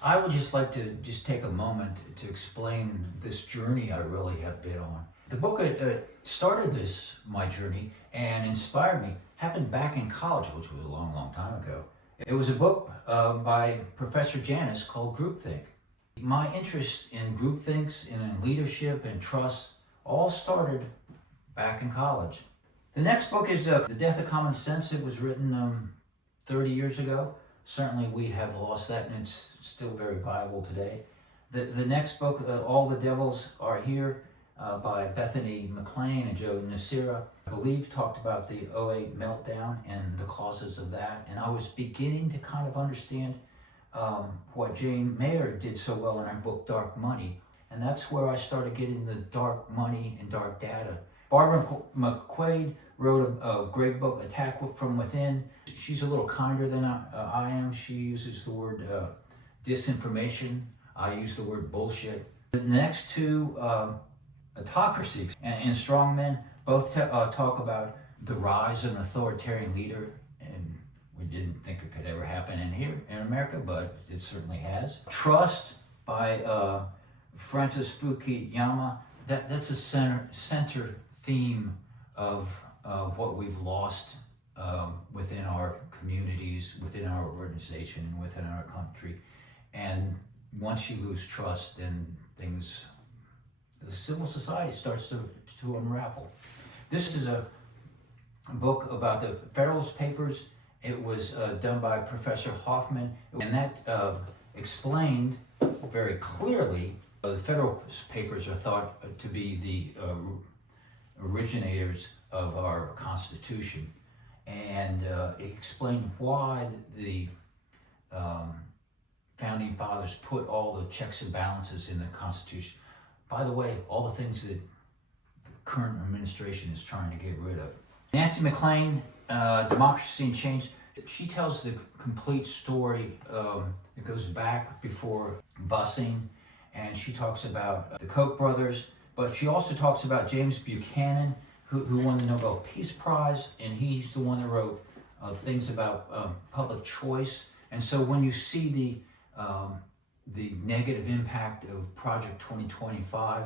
I would just like to just take a moment to explain this journey I really have been on. The book started my journey and inspired me, happened back in college, which was a long, long time ago. It was a book by Professor Janis called Groupthink. My interest in groupthinks and in leadership and trust all started back in college. The next book is The Death of Common Sense. It was written 30 years ago. Certainly we have lost that, and it's still very viable today. The next book, All the Devils Are Here, by Bethany McLean and Joe Nacira, I believe talked about the '08 meltdown and the causes of that. And I was beginning to kind of understand what Jane Mayer did so well in her book Dark Money. And that's where I started getting the dark money and dark data. Barbara McQuaid wrote a great book, Attack from Within. She's a little kinder than I am. She uses the word disinformation. I use the word bullshit. The next two, Autocracy and Strongmen, both talk about the rise of an authoritarian leader. And we didn't think it could ever happen here in America, but it certainly has. Trust by Francis Fukuyama. That's a center theme of what we've lost within our communities, within our organization, and within our country. And once you lose trust, then the civil society starts to unravel. This is a book about the Federalist Papers. It was done by Professor Hoffman, and that explained very clearly the Federalist Papers are thought to be the originators of our Constitution, and it explained why the Founding Fathers put all the checks and balances in the Constitution. By the way, all the things that the current administration is trying to get rid of. Nancy McLean, Democracy and Change, she tells the complete story. It goes back before busing, and she talks about the Koch brothers, but she also talks about James Buchanan, who won the Nobel Peace Prize, and he's the one that wrote things about public choice. And so when you see the negative impact of Project 2025,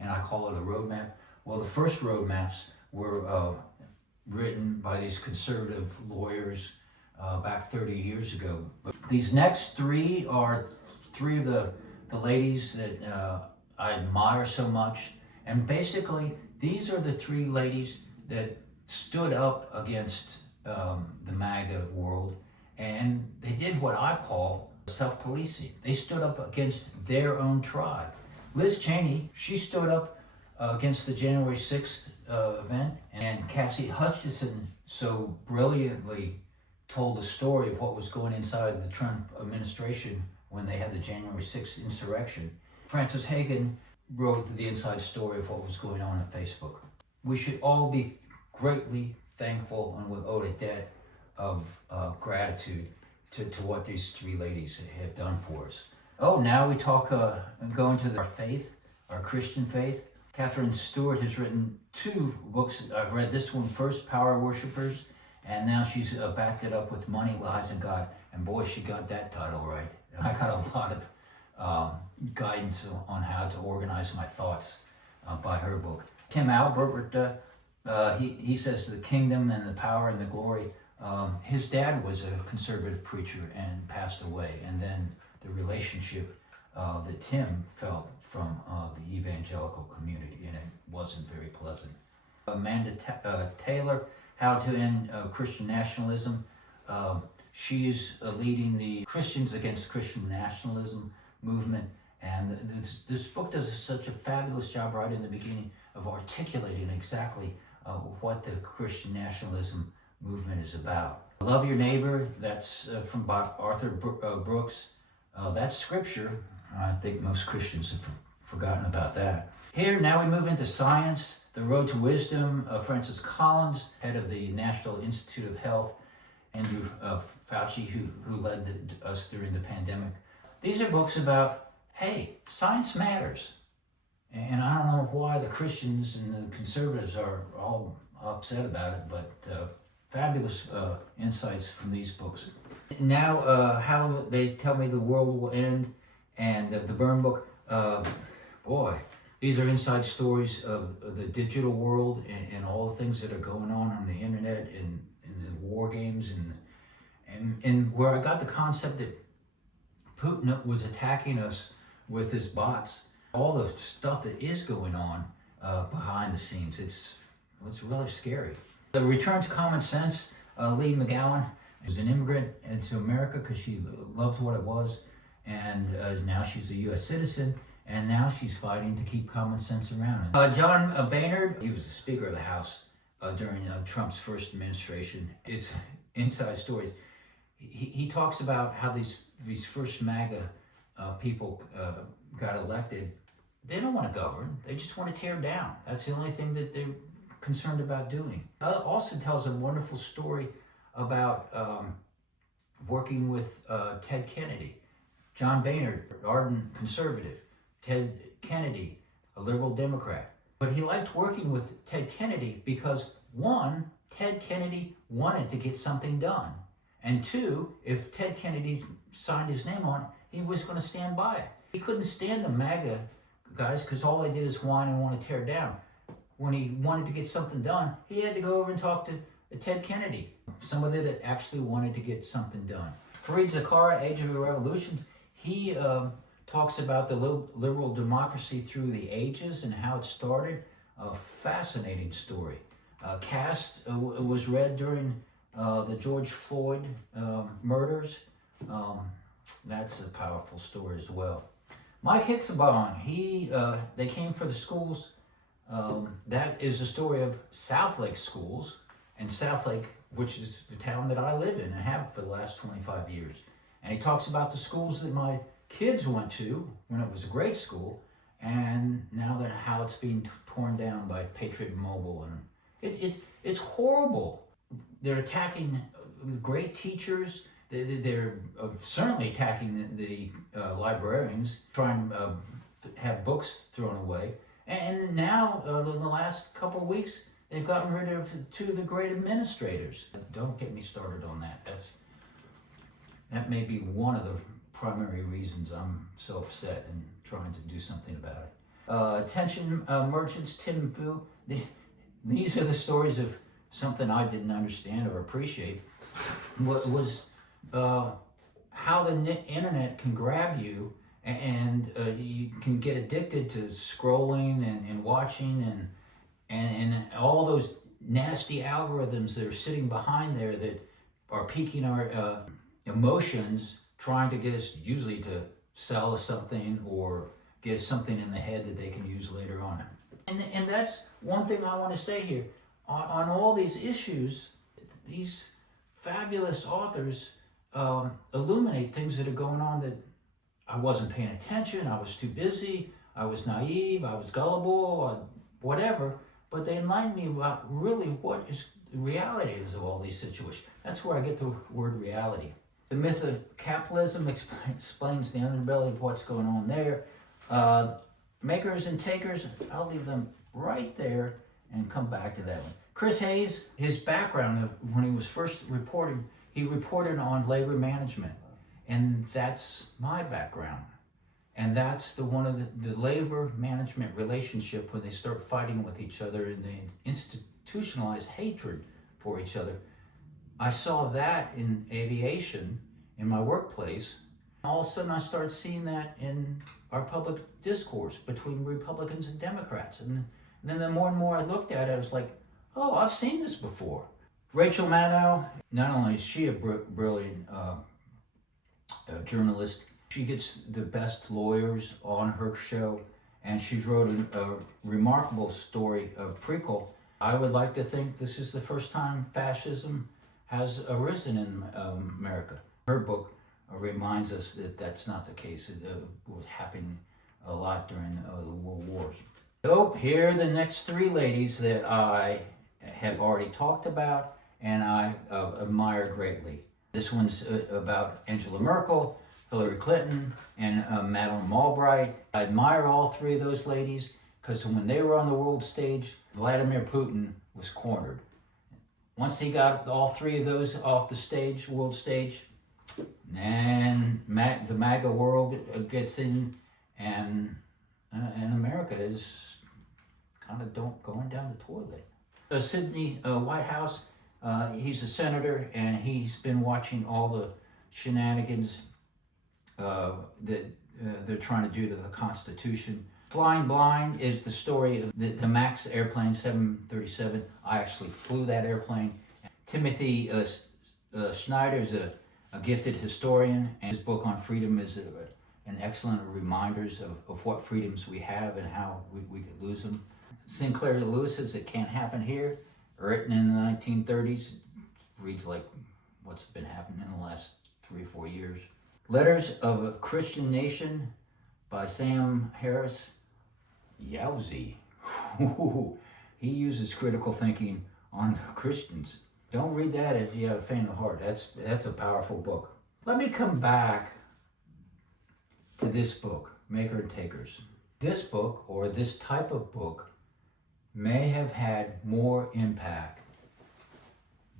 and I call it a roadmap, well, the first roadmaps were written by these conservative lawyers back 30 years ago. But these next three are three of the ladies that I admire so much. And basically, these are the three ladies that stood up against the MAGA world, and they did what I call self-policing. They stood up against their own tribe. Liz Cheney, she stood up against the January 6th event, and Cassie Hutchinson so brilliantly told the story of what was going inside the Trump administration when they had the January 6th insurrection. Frances Hagan wrote the inside story of what was going on Facebook. We should all be greatly thankful, and we owe a debt of gratitude to what these three ladies have done for us. Oh, now we talk, go into our faith, our Christian faith. Catherine Stewart has written two books. I've read this one first, Power Worshippers, and now she's backed it up with Money, Lies, and God. And boy, she got that title right. I got a lot of guidance on how to organize my thoughts by her book. Tim Albert, he says the kingdom and the power and the glory. His dad was a conservative preacher and passed away, and then the relationship that Tim felt from the evangelical community, and it wasn't very pleasant. Amanda Taylor, How to End Christian Nationalism. She is leading the Christians Against Christian Nationalism movement, and this book does such a fabulous job right in the beginning of articulating exactly what the Christian nationalism movement is about. Love Your Neighbor, that's from Arthur Brooks. That's scripture. I think most Christians have forgotten about that. Here, now we move into science. The Road to Wisdom, Francis Collins, head of the National Institute of Health, Andrew Fauci, who led us during the pandemic. These are books about, hey, science matters. And I don't know why the Christians and the conservatives are all upset about it, but fabulous insights from these books. Now, how they tell me the world will end, and the burn book. Boy, these are inside stories of the digital world and all the things that are going on the internet and the war games and where I got the concept that Putin was attacking us with his bots. All the stuff that is going on behind the scenes. It's really scary. The return to common sense. Lee McGowan was an immigrant into America because she loved what it was, and now she's a U.S. citizen, and now she's fighting to keep common sense around. John Boehner, he was the Speaker of the House during Trump's first administration. It's inside stories. He talks about how these first MAGA people got elected. They don't want to govern. They just want to tear down. That's the only thing that they're concerned about doing. Also tells a wonderful story about working with Ted Kennedy. John Boehner, ardent conservative. Ted Kennedy, a liberal Democrat. But he liked working with Ted Kennedy because, one, Ted Kennedy wanted to get something done. And two, if Ted Kennedy signed his name on it, he was going to stand by it. He couldn't stand the MAGA guys because all they did is whine and want to tear down. When he wanted to get something done, he had to go over and talk to Ted Kennedy, somebody that actually wanted to get something done. Fareed Zakaria, Age of the Revolution, he talks about the liberal democracy through the ages and how it started. A fascinating story. Caste was read during the George Floyd murders. That's a powerful story as well. Mike Hicksabon, they came for the schools. That is the story of Southlake schools, and Southlake, which is the town that I live in and have for the last 25 years. And he talks about the schools that my kids went to when it was a great school, and now that how it's being torn down by Patriot Mobile, and it's horrible. They're attacking great teachers. They're certainly attacking the librarians, trying to have books thrown away. And now, in the last couple of weeks, they've gotten rid of two of the great administrators. Don't get me started on that. That may be one of the primary reasons I'm so upset and trying to do something about it. Attention merchants, Tim Fu. These are the stories of something I didn't understand or appreciate. What was how the internet can grab you, and you can get addicted to scrolling and watching and all those nasty algorithms that are sitting behind there that are piquing our emotions, trying to get us usually to sell us something or get us something in the head that they can use later on. And that's one thing I want to say here. On all these issues, these fabulous authors illuminate things that are going on that I wasn't paying attention, I was too busy, I was naive, I was gullible, whatever, but they enlightened me about really what is the reality of all these situations. That's where I get the word reality. The myth of capitalism explains the underbelly of what's going on there. Makers and takers, I'll leave them right there and come back to that one. Chris Hayes, his background when he was first reporting, he reported on labor management. And that's my background. And that's one of the labor management relationship when they start fighting with each other and they institutionalize hatred for each other. I saw that in aviation, in my workplace. All of a sudden I started seeing that in our public discourse between Republicans and Democrats. And then the more and more I looked at it, I was like, oh, I've seen this before. Rachel Maddow, not only is she a brilliant journalist, she gets the best lawyers on her show, and she's wrote a remarkable story of prequel. I would like to think this is the first time fascism has arisen in America. Her book reminds us that that's not the case. It was happening a lot during the world wars. So here are the next three ladies that I have already talked about and I admire greatly. This one's about Angela Merkel, Hillary Clinton, and Madeleine Albright. I admire all three of those ladies because when they were on the world stage, Vladimir Putin was cornered. Once he got all three of those off the stage, world stage, And the MAGA world gets in, and America is kind of going down the toilet. Sidney Whitehouse, he's a senator, and he's been watching all the shenanigans that they're trying to do to the Constitution. Flying Blind is the story of the MAX airplane 737. I actually flew that airplane. Timothy Schneider is a gifted historian, and his book on freedom is an excellent reminders of what freedoms we have and how we could lose them. Sinclair Lewis's It Can't Happen Here, written in the 1930s, reads like what's been happening in the last 3 or 4 years. Letters of a Christian Nation by Sam Harris. Yowzy. He uses critical thinking on Christians. Don't read that if you have a faint of heart. That's a powerful book. Let me come back to this book, Maker and Takers. This book, or this type of book, may have had more impact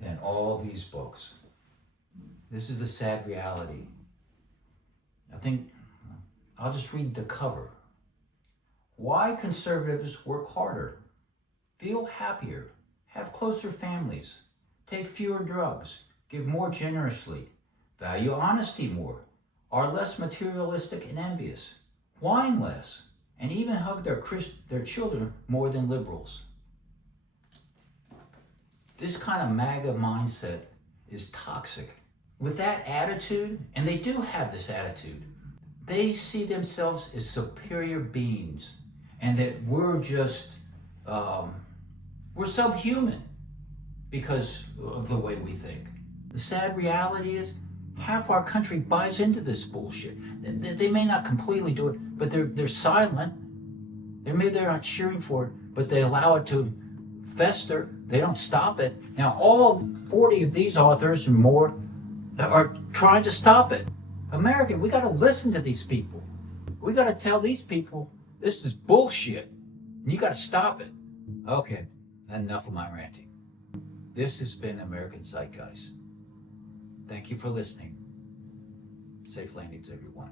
than all these books. This is the sad reality. I think I'll just read the cover. Why conservatives work harder, feel happier, have closer families, take fewer drugs, give more generously, value honesty more, are less materialistic and envious, whine less, and even hug their children more than liberals. This kind of MAGA mindset is toxic. With that attitude, and they do have this attitude, they see themselves as superior beings, and that we're just, we're subhuman because of the way we think. The sad reality is half our country buys into this bullshit. They may not completely do it, but they're silent. They're not cheering for it, but they allow it to fester. They don't stop it. Now, all 40 of these authors and more are trying to stop it. American, we got to listen to these people. We got to tell these people this is bullshit, and you got to stop it. Okay, enough of my ranting. This has been American Zeitgeist. Thank you for listening. Safe landings, everyone.